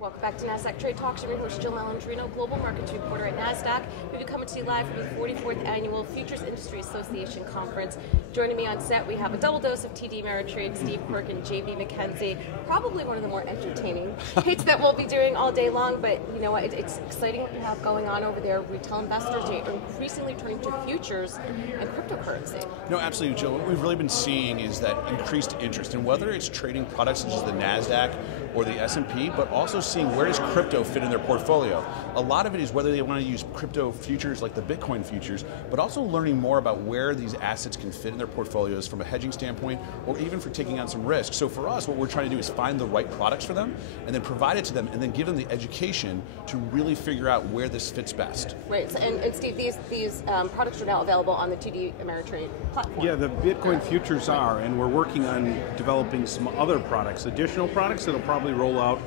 Welcome back to Nasdaq Trade Talks. I'm your host, Jill Malandrino, Global Markets Reporter at Nasdaq. We'll be coming to you live from the 44th Annual Futures Industry Association Conference. Joining me on set, we have a double dose of TD Ameritrade, Steve Quirk and JB McKenzie. Probably one of the more entertaining hits that we'll be doing all day long, but you know what, it's exciting what you have going on over there. Retail investors are increasingly turning to futures and cryptocurrency. No, absolutely, Jill. What we've really been seeing is that increased interest, and whether it's trading products such as the Nasdaq or the S&P, but also seeing where does crypto fit in their portfolio. A lot of it is whether they want to use crypto futures like the Bitcoin futures, but also learning more about where these assets can fit in their portfolios from a hedging standpoint, or even for taking on some risk. So for us, what we're trying to do is find the right products for them, and then provide it to them, and then give them the education to really figure out where this fits best. Right, and Steve, these products are now available on the TD Ameritrade platform. Yeah, the Bitcoin futures are, and we're working on developing some other products, additional products that'll probably roll out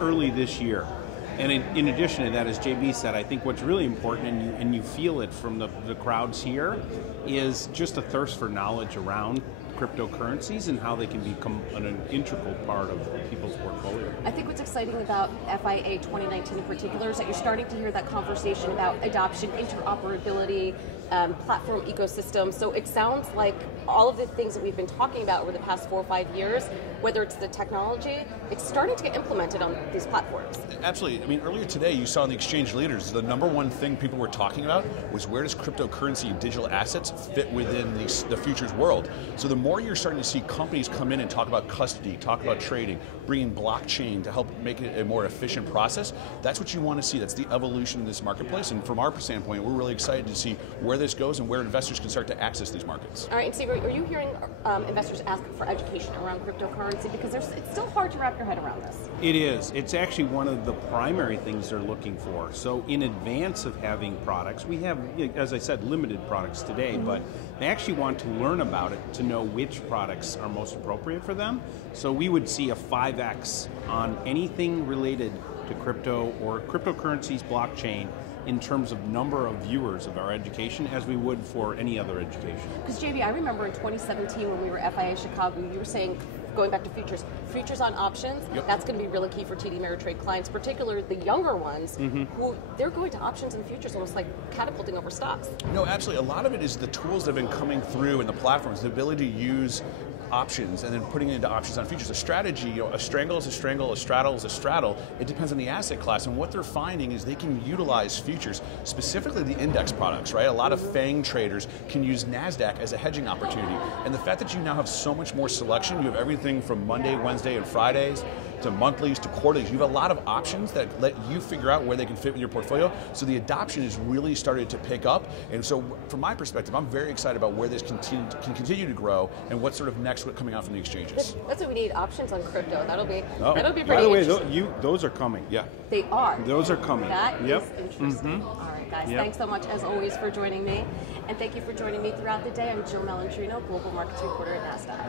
early this year. And in addition to that, as JB said, I think what's really important, and you feel it from the crowds here, is just a thirst for knowledge around cryptocurrencies and how they can become an integral part of people's portfolio. I think what's exciting about FIA 2019 in particular is that you're starting to hear that conversation about adoption, interoperability, platform ecosystem. So it sounds like all of the things that we've been talking about over the past 4 or 5 years, whether it's the technology, it's starting to get implemented on these platforms. Absolutely. I mean, earlier today you saw in the exchange leaders, the number one thing people were talking about was where does cryptocurrency and digital assets fit within the futures world. So the more you're starting to see companies come in and talk about custody, talk about trading, bringing blockchain to help make it a more efficient process, that's what you want to see. That's the evolution in this marketplace. And from our standpoint, we're really excited to see where this goes and where investors can start to access these markets. All right, and Steve, are you hearing investors ask for education around cryptocurrency? Because it's still hard to wrap your head around this. It is. It's actually one of the primary things they're looking for. So in advance of having products, we have, as I said, limited products today, but they actually want to learn about it to know which products are most appropriate for them. So we would see a 5x on anything related to crypto or cryptocurrencies, blockchain, in terms of number of viewers of our education as we would for any other education. Because JB, I remember in 2017 when we were FIA Chicago, you were saying, going back to futures on options, yep. That's going to be really key for TD Ameritrade clients, particularly the younger ones, who they're going to options and futures almost like catapulting over stocks. No, absolutely. A lot of it is the tools that have been coming through in the platforms, the ability to use options and then putting it into options on futures. A strategy, a strangle is a strangle, a straddle is a straddle. It depends on the asset class, and what they're finding is they can utilize futures, specifically the index products, right? A lot of FANG traders can use Nasdaq as a hedging opportunity. And the fact that you now have so much more selection, you have everything from Monday, Wednesday, and Fridays, to monthlies, to quarterlies. You have a lot of options that let you figure out where they can fit with your portfolio. So the adoption has really started to pick up. And so from my perspective, I'm very excited about where this can continue to grow and what's sort of next coming out from the exchanges. That's what we need, options on crypto. That'll be pretty By the way, interesting. those are coming. Yeah. They are. Those are coming. That is interesting. All right, guys. Yep. Thanks so much, as always, for joining me. And thank you for joining me throughout the day. I'm Jill Malandrino, Global Markets Reporter at Nasdaq.